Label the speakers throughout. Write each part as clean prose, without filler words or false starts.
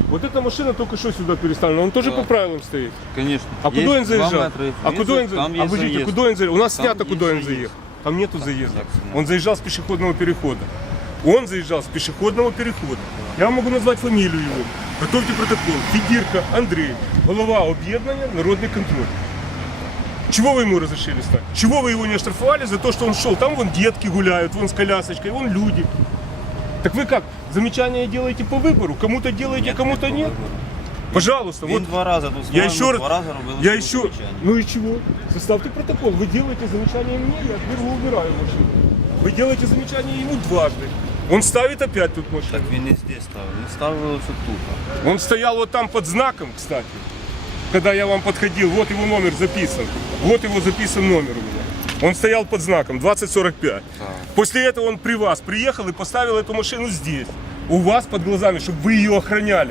Speaker 1: Вот эта машина только что сюда переставлена, он тоже
Speaker 2: Да.
Speaker 1: по правилам стоит.
Speaker 2: Конечно.
Speaker 1: А куда он заезжал? А куда он
Speaker 2: Там
Speaker 1: заезжал? А
Speaker 2: есть
Speaker 1: подождите,
Speaker 2: заезд.
Speaker 1: куда он заезжал? У нас
Speaker 2: Там
Speaker 1: снято, куда
Speaker 2: есть
Speaker 1: он
Speaker 2: заезд.
Speaker 1: заехал. Там нету заезда.
Speaker 2: Як це не?
Speaker 1: Он заезжал с пешеходного перехода. Он заезжал с пешеходного перехода. Я вам могу назвать фамилию его. Готовьте протокол. Федірка Андрей, голова объединения «Народный контроль». Чего вы ему разрешили стать? Чего вы его не оштрафовали за то, что он шел? Там вон детки гуляют, вон с колясочкой, вон люди. Так вы как, замечания делаете по выбору? Кому-то делаете, кому-то нет? Пожалуйста,
Speaker 2: Він
Speaker 1: вот
Speaker 2: два рази тут
Speaker 1: я еще раз,
Speaker 2: два рази робили
Speaker 1: я
Speaker 2: свої
Speaker 1: еще,
Speaker 2: замечання.
Speaker 1: ну и чего? Составьте протокол, вы делаете замечание мне, я первого убираю машину. Вы делаете замечание ему дважды. Он ставит опять тут машину.
Speaker 2: Так він не здесь ставив, він ставив ось тут.
Speaker 1: Он стоял вот там под знаком, кстати, когда я вам подходил, вот его номер записан. Вот его записан номер у меня. Он стоял под знаком 2045. После этого он при вас приехал и поставил эту машину здесь. У вас под глазами, чтобы вы ее охраняли.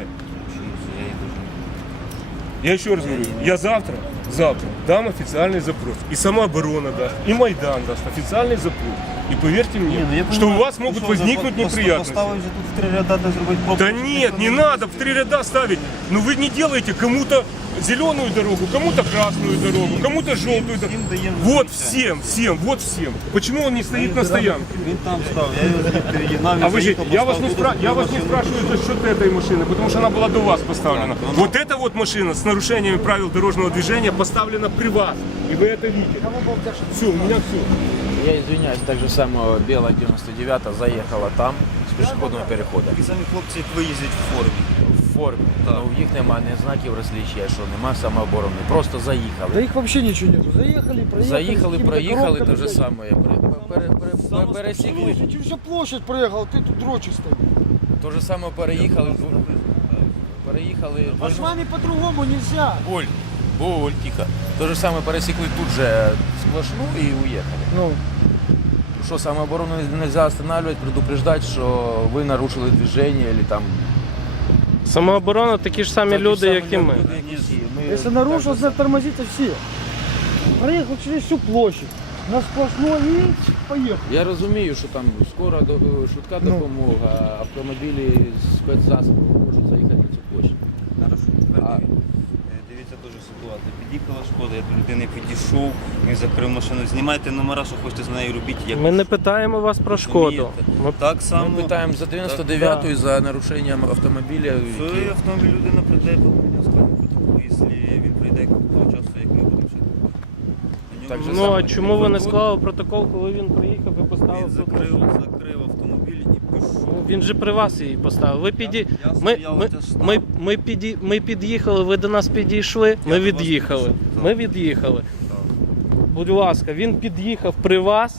Speaker 1: Я еще раз говорю, я завтра дам официальный запрос. И самооборона даст, и Майдан даст официальный запрос. И поверьте мне, что у вас могут возникнуть неприятности.
Speaker 2: Поставив вже тут в три ряда, де зробити пробку.
Speaker 1: Да нет, не надо в три ряда ставить. Но вы не делаете кому-то зеленую дорогу, кому-то красную дорогу, кому-то желтую дорогу. Вот всем, вот всем. Почему он не стоит на стоянке?
Speaker 2: Він там став, я його звідти переєднав.
Speaker 1: А вы же, я вас не спрашиваю за счет этой машины, потому что она была до вас поставлена.
Speaker 2: Да,
Speaker 1: Вот эта вот машина с нарушениями правил дорожного движения поставлена при вас. И вы это видите. Все, у меня все.
Speaker 3: Я извиняюсь, так же само белая 99 заехала там з пішохідного переходу.
Speaker 2: Такі самі хлопці, як ви їздять в формі.
Speaker 3: В формі. Ну, в їх немає ні знаків розлічення, що нема самооборони. Просто
Speaker 4: Да
Speaker 3: заїхали.
Speaker 4: их вообще ничего нету. Заехали, проехали.
Speaker 3: Заїхали,
Speaker 4: с какими-то
Speaker 3: проїхали, те
Speaker 4: коробками,
Speaker 3: же саме. Пересікли.
Speaker 4: Ты через всю площадь проехал, ты тут дрочишь стоишь.
Speaker 3: То же саме переїхали. Переїхали.
Speaker 4: А с вами по-другому нельзя.
Speaker 3: Боль, тихо. То же саме пересікли тут же сплошну і уїхали.
Speaker 4: Ну,
Speaker 3: Що самооборону нельзя останавливать, предупреждать, що ви нарушили движение или там.
Speaker 5: Самооборона такі ж самі люди, як і ми.
Speaker 4: если нарушил, значит тормозите все. Проехал через всю площадь. На сплошной и поехал.
Speaker 3: Я розумію, що там скоро швидка
Speaker 4: Ну.
Speaker 3: допомога, автомобілі, спецзасоби можуть заїхати на цю площу.
Speaker 2: Хорошо, тепер дивіться теж ситуація. Під'їхала шкода, я до людини підійшов, він закрив машину. Знімайте номера, що хочете з нею робіть. Як
Speaker 5: Ми не питаємо вас про шкоду. Ми
Speaker 2: Так само
Speaker 3: Ми питаємо за 99-ю і за нарушенням автомобіля.
Speaker 2: в автомобіль людина прийде, потім складемо протокол, якщо він прийде того часу, як ми будемо вчити.
Speaker 3: Так же
Speaker 5: Ну
Speaker 3: само.
Speaker 5: а чому ви не склали протокол, коли він приїхав і
Speaker 2: Він
Speaker 5: поставив тут машину?
Speaker 2: закрив автомобіль і пішов.
Speaker 5: Він же при вас її поставив. Ви піді...
Speaker 2: Я
Speaker 5: ми,
Speaker 2: стояв,
Speaker 5: ми,
Speaker 2: це став.
Speaker 5: ми під'їхали, ви до нас підійшли, ми
Speaker 2: до вас
Speaker 5: від'їхали.
Speaker 2: підійшов,
Speaker 5: Ми
Speaker 2: так.
Speaker 5: від'їхали. Будь ласка, він під'їхав при вас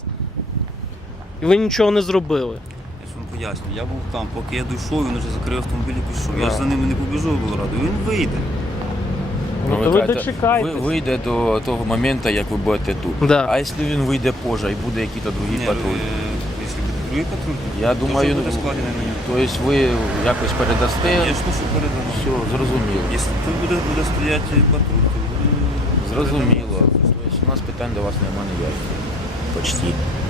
Speaker 5: і ви нічого не зробили.
Speaker 2: Я ж вам поясню, я був там, поки я дійшов, він вже закрив автомобіль і пішов. Я ж за ними не побіжу в Колорадо, він вийде.
Speaker 5: Ну, то ви дочекайтесь.
Speaker 3: Вийде до того моменту, як ви будете тут.
Speaker 5: Да.
Speaker 3: А якщо він вийде позже і буде якийсь другий патруль?
Speaker 2: Якщо буде другий патруль,
Speaker 3: Я
Speaker 2: то
Speaker 3: думаю,
Speaker 2: що буде складено на нього.
Speaker 3: тобто ви якось передасте,
Speaker 2: Звісно, що передамо.
Speaker 3: все, зрозуміло.
Speaker 2: Якщо тут буде стояти патруль, то буде...
Speaker 3: Зрозуміло. Тобто у нас питань до вас немає ніяких. Почти.